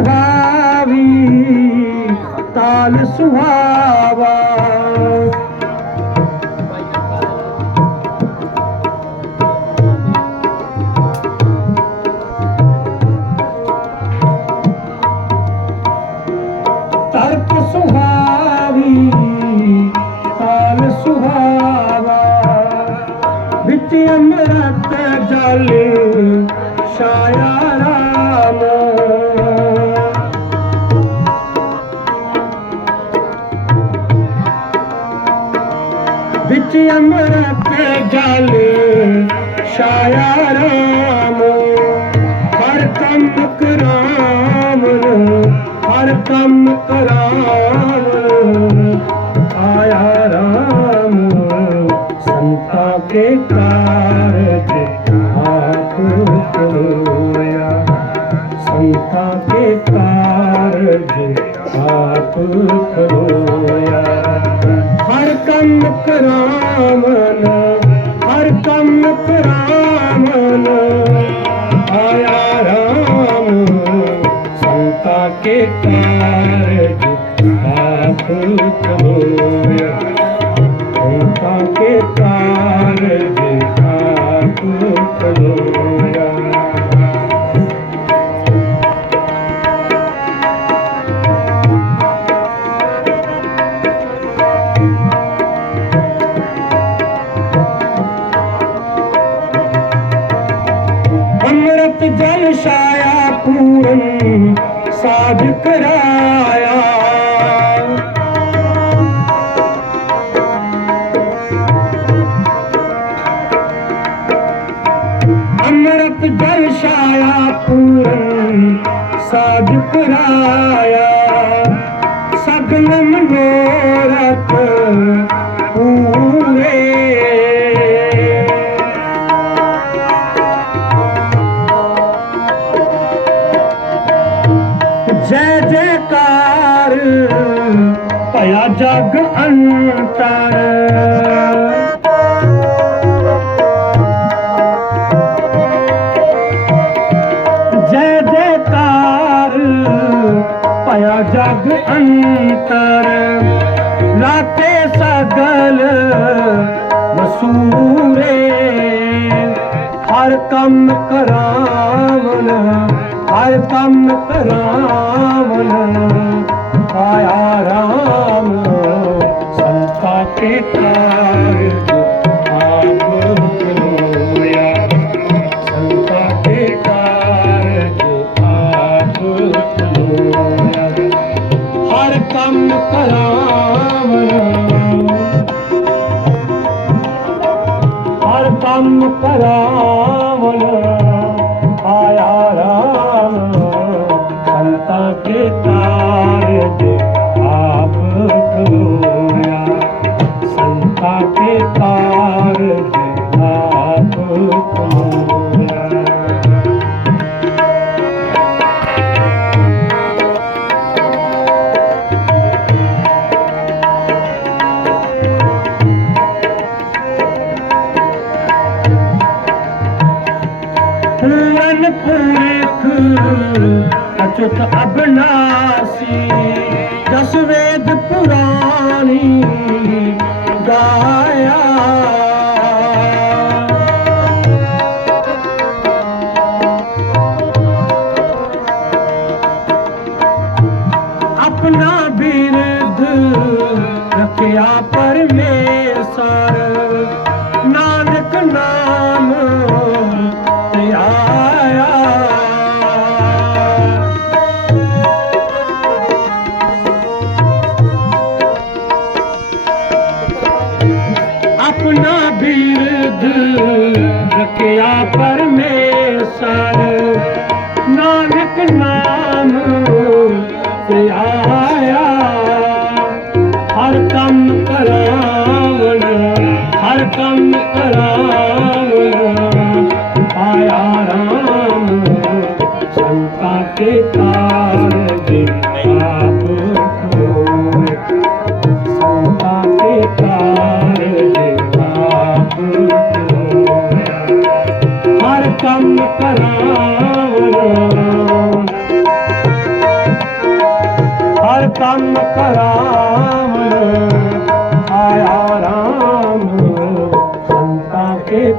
ਸੁਹਾਵੀ ਤਾਲ ਸੁਹਾਵਾ। ਤਰਕ ਸੁਹਾਵੀ ਤਾਲ ਸੁਹਾਵਾ। ਵਿੱਚ ਅੰਮ੍ਰਿਤ ਜਲ ਛਾਇਆ ਛਾਇਆ ਰਾਮ ਹਰ ਕੰਮ ਕਰਾਮ ਹਰ ਕੰਮ ਕਰਾਮ ਆਇਆ ਰਾਮ ਸੰਤਾਂ ਕੇ ਕਾਰਜ ਆਪ ਕਰੋਇਆ ਸੰਤਾਂ ਕੇ ਕਾਰਜ ਆਪ ਕਰੋਇਆ ਹਰ ਕੰਮ ਕਰਾਮ ਹਰ ਕੰਮ ਕਰਾਵਨ ਆਇਆ ਰਾਮ ਸੰਤਾਂ ਕੇ ਕਾਰਜ ਆਪ ਕਰੋਇਆ ਪੂਰਨ ਸਾਧ ਕਰਾਇਆ ਅੰਮ੍ਰਿਤ ਜਲ ਛਾਇਆ ਪੂਰਨ ਸਾਧ ਕਰਾਇਆ ਜੈ ਜੈਕਾਰ, ਭਇਆ ਜਗ ਅੰਤਰ। ਜੈ ਜੈਕਾਰ, ਭਇਆ ਜਗ ਅੰਤਰ। ਲਾਤੇ ਸਗਲ ਵਸੂਰੇ ਹਰ ਕੰਮ ਕਰਾਵਨ ਹਰ ਕੰਮ ਕਰਾਵਨ ਆਇਆ ਰਾਮ। ਸੰਤਾ ਕੇ ਕਾਰਜ ਆਪ ਕਰੋਇਆ ਸੰਤਾ ਕੇ ਹਰ ਕੰਮ ਕਰਾਵਨ पूरन अबनासी अपनासी दसवेद पुराणी गाया ਆਪਣਾ ਬਿਰਧ ਰੱਖਿਆ ਪਰਮੇਸ਼ਰ। ਨਾਨਕ ਨਾਮ ਤੇ ਆਇਆ। ਹਰ ਕੰਮ ਕਰਾਵਣ ਹਰ ਕੰਮ ਕਰਾਵਣ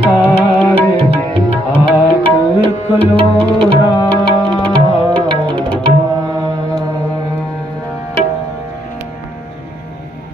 ਸੰਤਾਂ ਕੇ ਕਾਰਜ